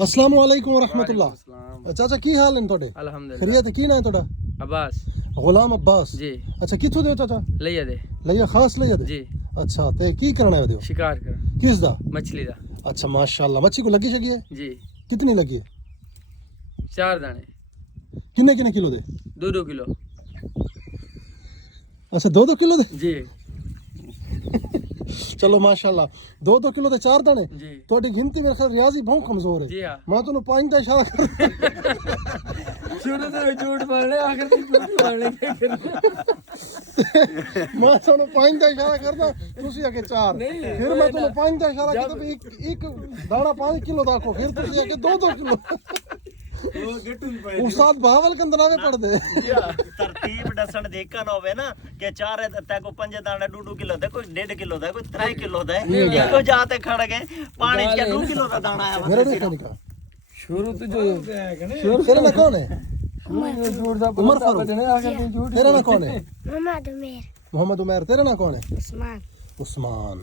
अस्सलाम वालेकुम रहमतुल्लाह। चाचा की हाल है ਤੁਹਾਡੇ? अल्हम्दुलिल्लाह। खैरियत है? की ना है ਤੁਹਾਡਾ? अब्बास गुलाम अब्बास जी। अच्छा किथੋਂ ਦੇ ਹੋ ਚਾਚਾ? लिया दे ਲਿਆ ਖਾਸ ਲਿਆ ਦੇ जी। ਅੱਛਾ ਤੇ ਕੀ ਕਰਨਾ ਹੈ ਦਿਓ? शिकार कर किस दा? मछली दा अच्छा माशाल्लाह मच्छी को लगी शगी है? जी। कितनी लगी है? 4 दाने किन्ने किन्ने किलो दे? 2-2 किलो अच्छा 2-2 किलो दे? जी चलो माशाल्लाह 2-2 किलो दे 4 दाने जी ਤੁਹਾਡੀ ਗਿਣਤੀ ਮੇਰੇ ਖਿਆਲ ਰਿਆਜ਼ੀ ਬਹੁਤ ਕਮਜ਼ੋਰ ਹੈ। जी हाँ। ਮੈਂ ਤੁਹਾਨੂੰ 5 ਦਾ ਇਸ਼ਾਰਾ ਕਰ शुरू तो झूठ बोलने आखिर में झूठ बोलने क्या करना ਮੈਂ ਤੁਹਾਨੂੰ 5 ਦਾ ਇਸ਼ਾਰਾ ਕਰਦਾ ਤੁਸੀਂ ਅੱਗੇ 4 ਨਹੀਂ, ਫਿਰ ਮੈਂ ਤੁਹਾਨੂੰ 5 ਦਾ ਇਸ਼ਾਰਾ ਕਰਦਾ ਵੀ ਇੱਕ ਦਾਣਾ 5 ਕਿਲੋ ਦਾ ਆਖੋ ਫਿਰ ਤੁਸੀਂ ਅੱਗੇ 2-2 किलो उस्ताद बहावल कंदना में पढ़ दे तरतीब दसन देखा ना होवे ना कि 4 ते को 5 दाना 2-2 किलो दे कोई 1.5 किलो दे कोई 3 किलो दे एको जाते खड़ गए पानी च 2 किलो दा दाना आया मेरा देखा निका शुरू तो जो शुरू तेरा ना कौन है? झूठ दा उमर फारूक आखिर में झूठ तेरा ना कौन है? मोहम्मद उमेर मोहम्मद उमर तेरा ना कौन है? उस्मान उस्मान